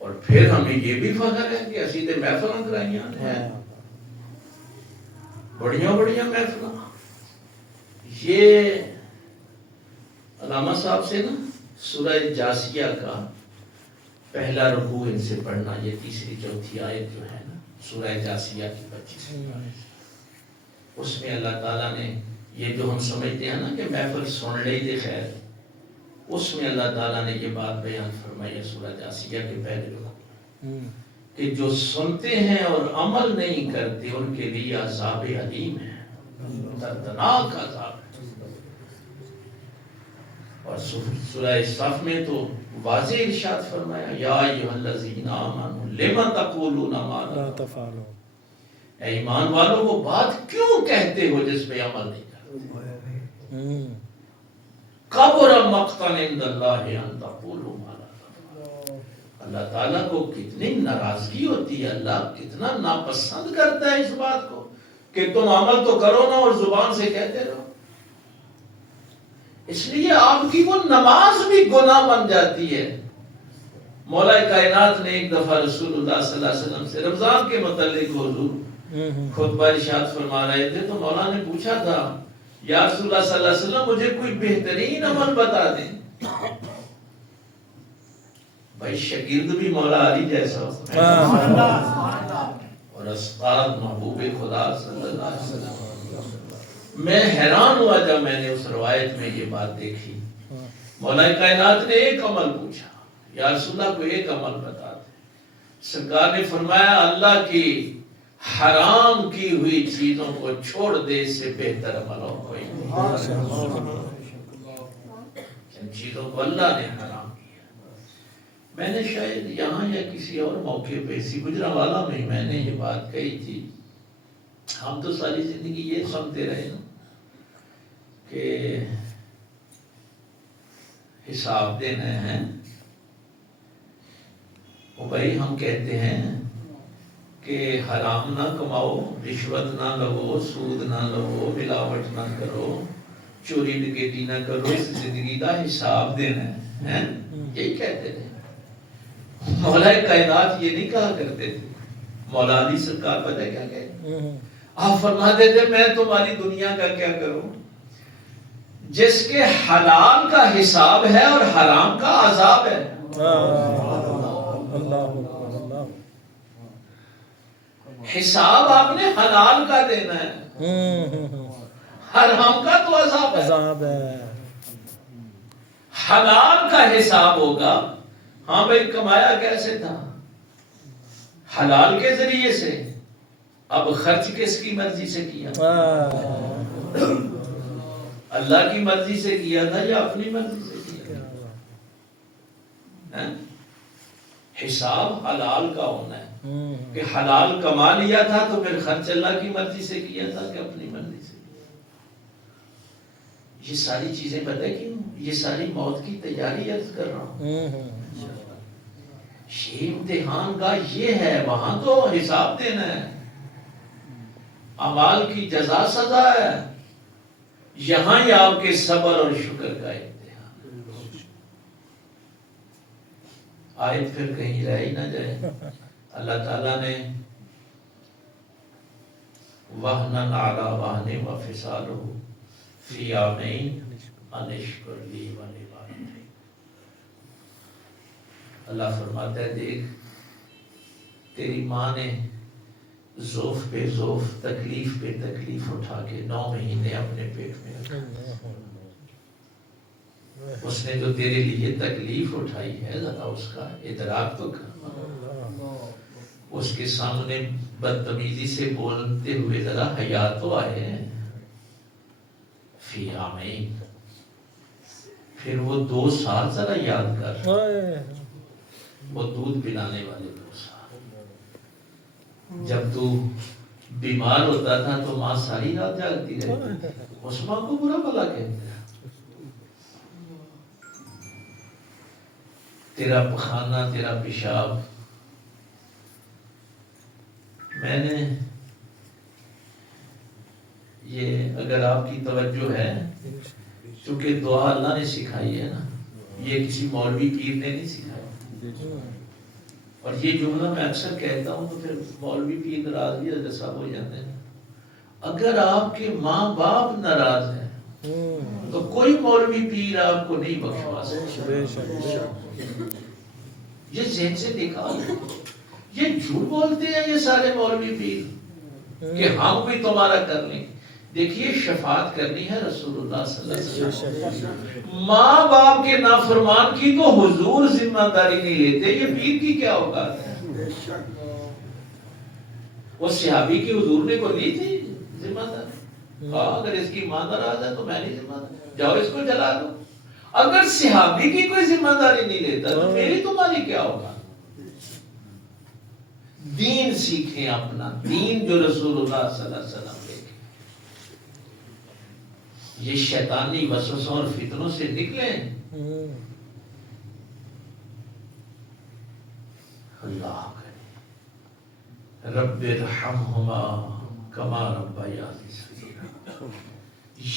اور پھر ہمیں یہ بھی فخر ہے کہ اسی تے محفلاں کرائیاں ہیں، بڑیاں بڑیاں محفلاں۔ یہ علامہ صاحب سے نا سورہ جاسیہ کا پہلا رکوع ان سے پڑھنا، یہ تیسری چوتھی آیت جو ہے نا سورہ جاسیہ کی 25 اس میں اللہ تعالیٰ نے یہ جو ہم سمجھتے ہیں نا کہ محفل سن لے دے خیر، اس میں اللہ تعالیٰ نے یہ بات بیان فرمائی ہے سورہ جاسیہ کے پہلے رکوع کہ جو سنتے ہیں اور عمل نہیں کرتے ان کے لیے عذاب علیم ہے، دردناک عذاب ہے۔ اور سورہ صف میں تو واضح ارشاد فرمایا یا ایھا الذین آمنوا لم تقولون ما لا تفعلون، اے ایمان والوں وہ بات کیوں کہتے ہو جس پہ عمل نہیں کرتے؟ کبر مقتا عند اللہ ان تقولوا ما لا تفعلون، اللہ تعالیٰ کو کتنی ناراضگی ہوتی ہے، اللہ کتنا ناپسند کرتا ہے اس بات کو کہ تم عمل تو کرو نا اور زبان سے کہتے رہو۔ اس لیے آپ کی وہ نماز بھی گناہ بن جاتی ہے۔ مولا کائنات نے ایک دفعہ رسول اللہ صلی اللہ علیہ وسلم سے رمضان کے متعلق حضور خطبہ ارشاد فرما رہے تھے تو مولا نے پوچھا تھا یا رسول اللہ صلی اللہ علیہ وسلم مجھے کوئی بہترین عمل بتا دیں۔ بھائی شاگرد بھی مولا علی جیسا اور استاد محبوب خدا صلی اللہ علیہ وسلم۔ میں حیران ہوا جب میں نے اس روایت میں یہ بات دیکھی، مولا کائنات نے ایک عمل پوچھا یا رسول اللہ کو ایک عمل بتا دیں، سرکار نے فرمایا اللہ کی حرام کی ہوئی چیزوں کو چھوڑ دے، اس سے بہتر عمل اور کوئی نہیں۔ جن چیزوں کو اللہ نے حرام کیا، میں نے شاید یہاں یا کسی اور موقع پہ اسی گجرانوالہ میں نے یہ بات کہی تھی۔ ہم تو ساری زندگی یہ سنتے رہے نا کہ حساب دینا ہے، وہ بھائی ہم کہتے ہیں کہ حرام نہ کماؤ، رشوت نہ لو، سود نہ لو، ملاوٹ نہ کرو، چوری ڈکیٹی نہ کرو، اس زندگی کا حساب دینا ہے، یہی کہتے تھے۔ مولا کائنات یہ نہیں کہا کرتے تھے، مولا علی سرکار پتہ ہے کیا کہتے؟ آپ فرماتے تھے میں تمہاری دنیا کا کیا کروں جس کے حلال کا حساب ہے اور حرام کا عذاب ہے۔ حساب آپ نے حلال کا دینا ہے، حرام کا تو عذاب ہے۔ حلال کا حساب ہوگا، ہاں بھائی کمایا کیسے تھا؟ حلال کے ذریعے سے، اب خرچ کس کی مرضی سے کیا؟ اللہ کی مرضی سے کیا تھا یا اپنی مرضی سے کیا تھا؟ حساب حلال کا ہونا ہے کہ حلال کما لیا تھا تو پھر خرچ اللہ کی مرضی سے کیا تھا کہ اپنی مرضی سے کیا؟ یہ ساری چیزیں پتہ ہے کیوں؟ یہ ساری موت کی تیاری عرض کر رہا ہوں. یہ امتحان کا یہ ہے، وہاں تو حساب دینا ہے، اعمال کی جزا سزا ہے، یہاں ہی آپ کے صبر اور شکر کا امتحان. آیت پھر کہیں رہ ہی نہ جائے. اللہ تعالیٰ نے وَهْنًا عَلَىٰ وَهْنٍ وَفِصَالُهُ فِي عَامَيْنِ أَنِ اشْكُرْ لِي وَلِوَالِدَيْكَ. اللہ فرماتا ہے دیکھ تیری ماں نے ذوف پہ ذوف، تکلیف پہ تکلیف اٹھا کے 9 مہینے اپنے پیٹ میں رکھا. اس نے جو تیرے لیے تکلیف اٹھائی ہے ذرا اس کا ادراک تو کر. اس کے سامنے بدتمیزی سے بولتے ہوئے ذرا حیا تو آئے ہیں. فی عامین، پھر وہ 2 سال ذرا یاد کر، وہ دودھ پلانے والے 2 سال. جب تو بیمار ہوتا تھا تو ماں ساری رات جاگتی رہتی تھی، اس ماں کو برا بھلا کہتے ہیں. تیرا پخانا، تیرا پیشاب، میں نے یہ اگر آپ کی توجہ ہے، چونکہ دعا اللہ نے سکھائی ہے نا، یہ کسی مولوی پیر نے نہیں سکھائی. اور یہ جملہ میں اکثر کہتا ہوں تو پھر مولوی پیر ناراض بھی حضرت صاحب ہو جاتے ہیں. اگر آپ کے ماں باپ ناراض ہیں تو کوئی مولوی پیر آپ کو نہیں بخشوا سکتا. یہ ذہن سے نکال. یہ جھوٹ بولتے ہیں یہ سارے مولوی پیر کہ ہم بھی تمہارا کر لیں. دیکھیے شفاعت کرنی ہے رسول اللہ صلی اللہ علیہ وسلم. ماں باپ کے نافرمان کی تو حضور ذمہ داری نہیں لیتے، یہ پیر کی کیا اوقات ہے؟ وہ صحابی کی حضور نے کو لی تھی ذمہ داری. اگر اس کی ماں ناراض ہے تو میں نہیں ذمہ دار، جاؤ اس کو جلا دو. اگر صحابی کی کوئی ذمہ داری نہیں لیتا تو میری تمہاری کیا ہوگا؟ دین سیکھیں، اپنا دین جو رسول اللہ صلی اللہ علیہ وسلم دیکھیں. یہ شیطانی وسوسوں اور فتنوں سے نکلیں. اللہ کرے رب ارحمہما کما ربیانی صغیرا.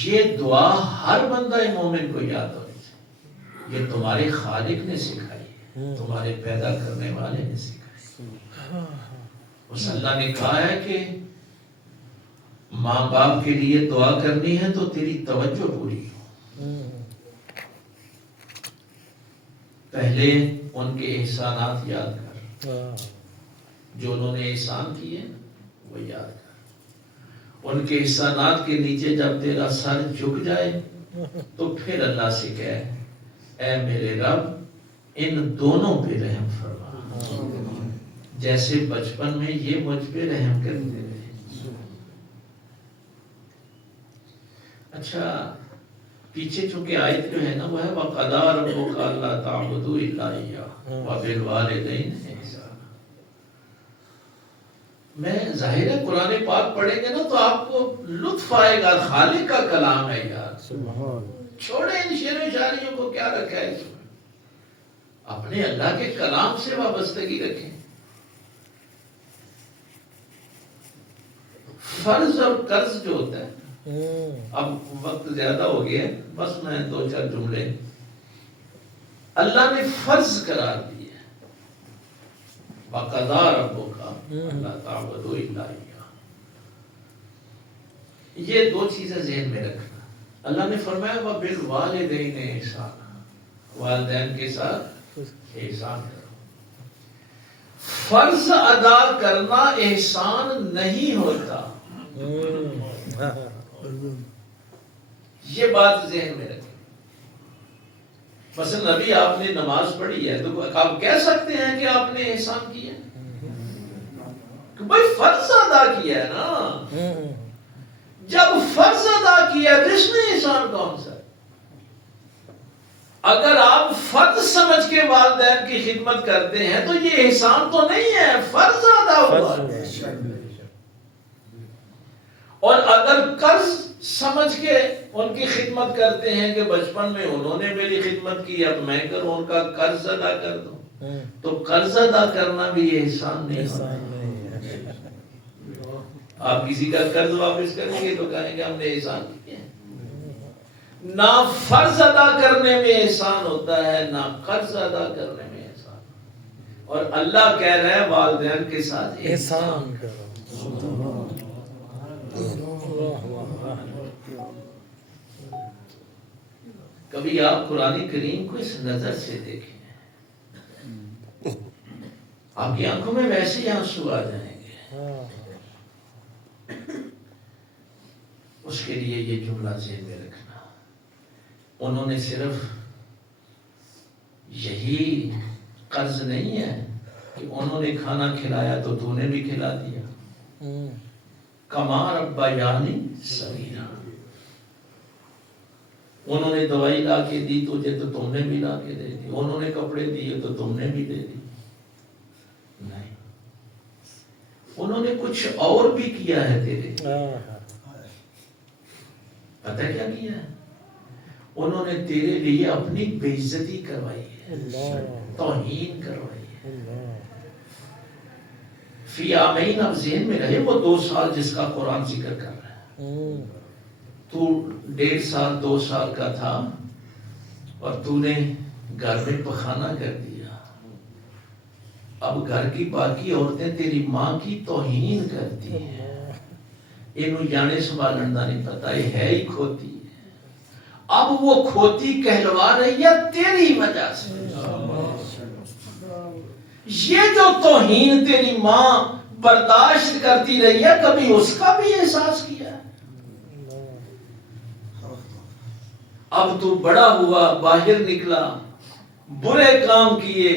یہ دعا ہر بندہ مومن کو یاد ہونی چاہیے. یہ تمہارے خالق نے سکھائی ہے، تمہارے پیدا کرنے والے نے سکھائی. اس اللہ نے کہا ہے کہ ماں باپ کے لیے دعا کرنی ہے تو تیری توجہ پوری ہو. پہلے ان کے احسانات یاد کر، جو انہوں نے احسان کیے وہ یاد کر. ان کے احسانات کے نیچے جب تیرا سر جھک جائے تو پھر اللہ سے کہے اے میرے رب ان دونوں پہ رحم فرما، جیسے بچپن میں یہ مجھ پہ رحم کرتے رہے. اچھا پیچھے چونکہ آیت جو ہے نا وہ ہے وَقَضَىٰ رَبُّكَ أَلَّا تَعْبُدُوا إِلَّا إِيَّاهُ وَبِالْوَالِدَيْنِ إِحْسَانًا. میں ظاہر ہے قرآن پاک پڑھیں گے نا تو آپ کو لطف آئے گا. خالق کا کلام ہے یار. چھوڑیں ان شعر و شاعریوں کو، کیا رکھا ہے اس میں. اپنے اللہ کے کلام سے وابستگی رکھیں. فرض اور قرض جو ہوتا ہے، اب وقت زیادہ ہو گیا بس میں 2-4 جملے. اللہ نے فرض قرار دیا وَقَضَىٰ رَبُّكَ أَلَّا تَعْبُدُوا إِلَّا إِيَّاهُ. یہ 2 چیزیں ذہن میں رکھنا. اللہ نے فرمایا وَبِالْوَالِدَيْنِ إِحْسَانًا، والدین کے ساتھ احسان کرو. فرض ادا کرنا احسان نہیں ہوتا. یہ بات ذہن میں رکھیں. مثلا ابھی آپ نے نماز پڑھی ہے تو آپ کہہ سکتے ہیں کہ آپ نے احسان کیا کہ بھائی فرض ادا کیا ہے نا. جب فرض ادا کیا تو اس میں احسان کون سا؟ اگر آپ فرض سمجھ کے والدین کی خدمت کرتے ہیں تو یہ احسان تو نہیں ہے، فرض ادا ہوا۔ اور اگر قرض سمجھ کے ان کی خدمت کرتے ہیں کہ بچپن میں انہوں نے میری خدمت کی، اب میں کروں ان کا قرض ادا کر دوں، تو قرض ادا کرنا بھی احسان نہیں ہوتا۔ آپ کسی کا قرض واپس کریں گے تو کہیں گے ہم نے احسان کیا۔ نہ فرض ادا کرنے میں احسان ہوتا ہے، نہ قرض ادا کرنے میں احسان، اور اللہ کہہ رہا ہے والدین کے ساتھ احسان کرو۔ کبھی آپ قرآن کریم کو اس نظر سے دیکھیں، آپ کی آنکھوں میں ویسے ہی آنسو آ جائیں گے۔ اس کے لیے یہ جملہ ذہن میں رکھنا، انہوں نے صرف یہی قرض نہیں ہے کہ انہوں نے کھانا کھلایا تو تو نے بھی کھلا دیا، کما ربیانی صغیرا، انہوں نے دوائی لا کے دی تجھے تو تم نے بھی لا کے دے دی، انہوں نے کپڑے دیے تو تم نے بھی دے دی، نہیں، انہوں نے کچھ اور بھی کیا ہے تیرے، پتہ کیا کیا ہے؟ انہوں نے تیرے لیے اپنی بے عزتی کروائی ہے، توہین کروائی ہے۔ فی عامین، اب ذہن میں رہے وہ 2 سال جس کا قرآن ذکر کر رہا ہے، تو 1.5 سال 2 سال کا تھا اور تو نے گھر میں پخانا کر دیا، اب گھر کی باقی عورتیں تیری ماں کی توہین کرتی ہیں، انہوں جانے سنبھالن دا نہیں پتا، یہ ہے ہی کھوتی ہے، اب وہ کھوتی کہلوا رہی ہے تیری وجہ سے۔ یہ جو توہین تیری ماں برداشت کرتی رہی ہے، کبھی اس کا بھی احساس کیا ہے؟ اب تو بڑا ہوا، باہر نکلا، برے کام کیے،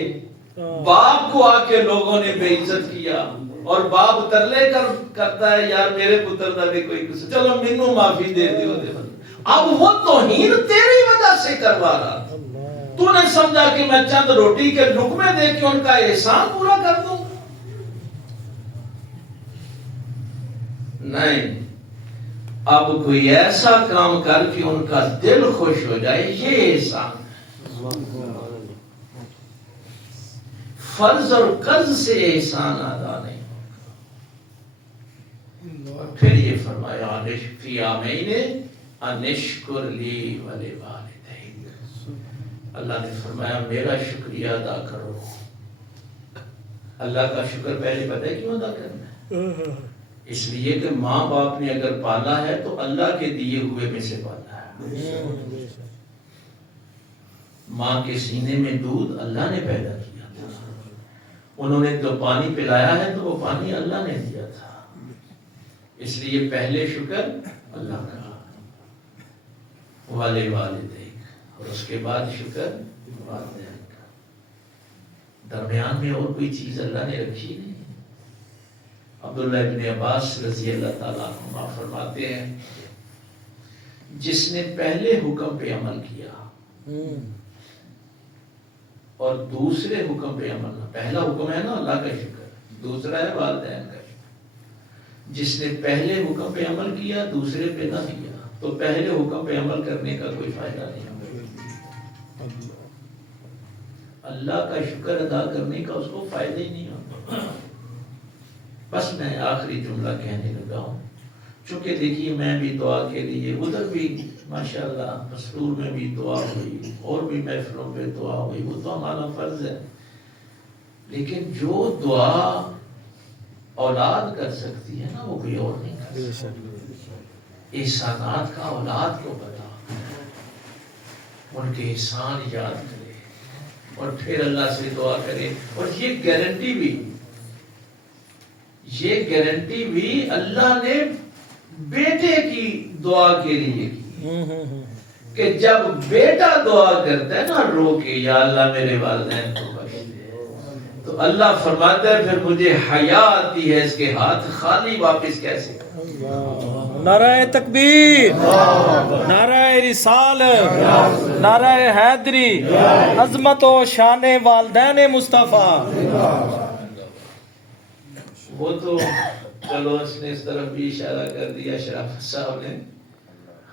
باپ کو آ کے لوگوں نے بے عزت کیا، اور باپ ترلے کرتا ہے یار میرے پتر دا بھی کوئی قصور، چلو مینوں معافی دے دیو دے۔ اب وہ توہین تیری وجہ سے کروا رہا تھا، تو نے سمجھا کہ میں چند روٹی کے لقمے دے کے ان کا احسان پورا کر دوں، نہیں، اب کوئی ایسا کام کر کے ان کا دل خوش ہو جائے، یہ احسان ہے۔ فرض اور قرض سے احسان ادا نہیں ہوگا۔ اور پھر یہ فرمایا فی عامین انشکر لی ولوالدیک، اللہ نے فرمایا میرا شکریہ ادا کرو۔ اللہ کا شکر پہلے پتہ ہے کیوں ادا کرنا ہے؟ اس لیے کہ ماں باپ نے اگر پالا ہے تو اللہ کے دیے ہوئے میں سے پالا ہے۔ ماں کے سینے میں دودھ اللہ نے پیدا کیا تھا، انہوں نے جو پانی پلایا ہے تو وہ پانی اللہ نے دیا تھا، اس لیے پہلے شکر اللہ کا، والے والدیک، اور اس کے بعد شکر والدین کا، درمیان میں اور کوئی چیز اللہ نے رکھی نہیں۔ عبداللہ ابن عباس رضی اللہ تعالیٰ عنہ فرماتے ہیں جس نے پہلے حکم پہ عمل کیا اور دوسرے حکم پہ عمل نہ، پہلا حکم ہے نا اللہ کا شکر، دوسرا ہے والدین کا شکر، جس نے پہلے حکم پہ عمل کیا دوسرے پہ نہ کیا تو پہلے حکم پہ عمل کرنے کا کوئی فائدہ نہیں، اللہ کا شکر ادا کرنے کا اس کو فائدہ ہی نہیں ہوتا۔ بس میں آخری جملہ کہنے لگا ہوں، چونکہ دیکھیے میں بھی دعا کے لیے ادھر بھی ماشاءاللہ مسرور میں بھی دعا ہوئی اور بھی محفلوں پہ دعا ہوئی، وہ تو ہمارا فرض ہے، لیکن جو دعا اولاد کر سکتی ہے نا وہ کوئی اور نہیں کر سکتی۔ احسانات کا اولاد کو بتا، ان کے احسان یاد کرے اور پھر اللہ سے دعا کرے، اور یہ گارنٹی بھی اللہ نے بیٹے کی دعا کے لیے کی، کہ جب بیٹا دعا کرتا ہے نا رو کے یا اللہ میرے والدین کو بخش دے، تو اللہ فرماتا ہے پھر مجھے حیا آتی ہے اس کے ہاتھ خالی واپس کیسے کروں۔ نعرہ تکبیر، نعرہ رسالت، نعرہ حیدری، عظمت و شان والدین مصطفیٰ. وہ تو چلو اس نے اس طرف بھی اشارہ کر دیا شرافت صاحب نے.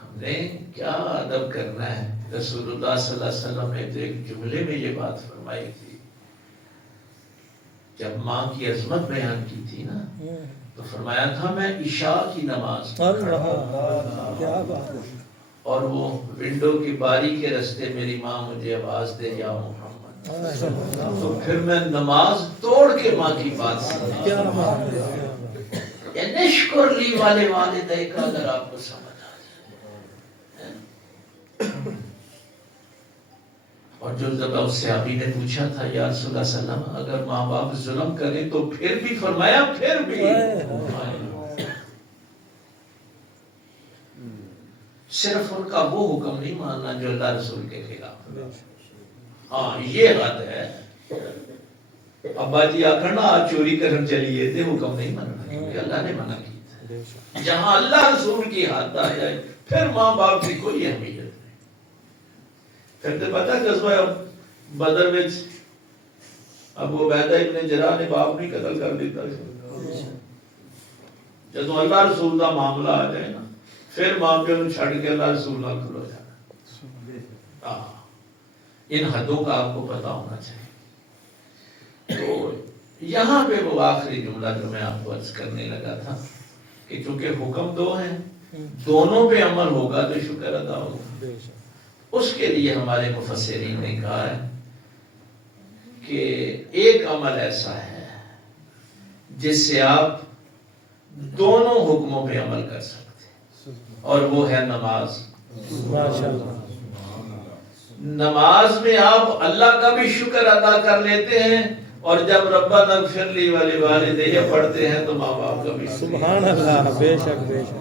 ہم نے کیا ادب کرنا ہے. رسول اللہ صلی اللہ علیہ وسلم نے تو ایک جملے میں یہ بات فرمائی تھی جب ماں کی عظمت بیان کی تھی نا، تو فرمایا تھا میں عشاء کی نماز کیا بات ہے. اور وہ ونڈو کی باری کے رستے میری ماں مجھے آواز دے یا محمد، تو پھر میں نماز توڑ کے ماں کی بات سنی. کیا بات ہے. نشکر لی والے والدے کا اگر آپ کو سمجھ آ جائے. اور جو جب اس صحابی نے پوچھا تھا یا رسول اللہ صلی اللہ علیہ وسلم اگر ماں باپ ظلم کریں تو پھر بھی، فرمایا پھر بھی صرف ان کا وہ حکم نہیں ماننا جو اللہ رسول کے خلاف. ہاں یہ حد ہے. ابا جی آخر نا آج چوری کرن چلیے تھے، حکم نہیں ماننا کیونکہ اللہ نے منع کی تھا. جہاں اللہ رسول کی حد آ جائے پھر ماں باپ کی کوئی اہمیت نہیں. پھر تو پتا قصبہ بدر وچ ابو عبیدہ ابن جراح نے باپ نہیں قتل کر دیتا. جب اللہ رسول کا معاملہ آ جائے نا پھر ماں پیو چھڑ کے اللہ رسول نال کھلو جانا. ان حدوں کا آپ کو پتا ہونا چاہیے. تو یہاں پہ وہ آخری جملہ جو میں آپ کو عرض کرنے لگا تھا کہ چونکہ حکم دو ہیں، دونوں پہ عمل ہوگا تو شکر ادا ہوگا. اس کے لیے ہمارے مفسرین نے کہا ہے کہ ایک عمل ایسا ہے جس سے آپ دونوں حکموں پہ عمل کر سکتے ہیں، اور وہ ہے نماز. نماز میں آپ اللہ کا بھی شکر ادا کر لیتے ہیں، اور جب ربنا اغفر لی ولوالدی پڑھتے ہیں تو ماں باپ کا بھی. سبحان اللہ. بے شک بے شک.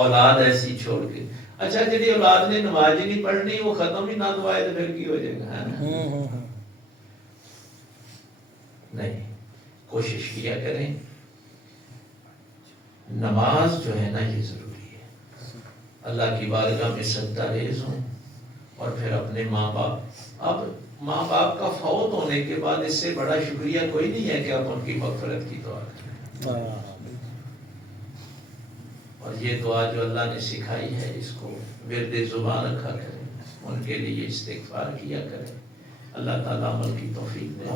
اولاد ایسی چھوڑ کے، اچھا جی اولاد نے نماز ہی نہیں پڑھنی، وہ ختم ہی نہ دعائے تو پھر کی ہو جائے گا. نہیں، کوشش کیا کریں. نماز جو ہے نا یہ ضروری ہے. اللہ کی بارگاہ میں سجدہ ریز ہوں، اور پھر اپنے ماں باپ، اب ماں باپ کا فوت ہونے کے بعد اس سے بڑا شکریہ کوئی نہیں ہے کہ آپ ان کی مغفرت کی دعا کریں. اور یہ دعا جو اللہ نے سکھائی ہے اس کو ورد زبان رکھا کریں، ان کے لیے استغفار کیا کریں. اللہ تعالیٰ عمل کی توفیق دے.